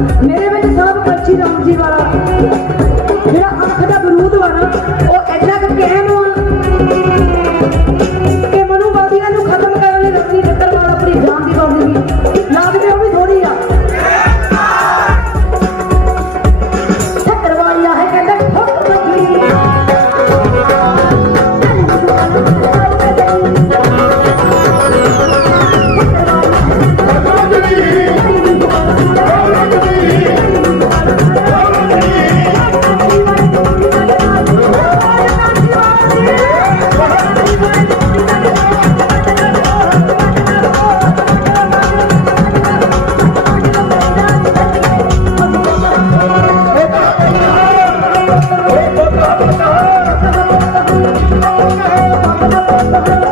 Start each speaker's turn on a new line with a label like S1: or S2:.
S1: ਮੇਰੇ ਵਿੱਚ ਸਭ ਕੱਚੀ ਰਾਮ ਜੀ ਵਾਲਾ। ਜਿਹੜਾ ਅੱਠ Thank you.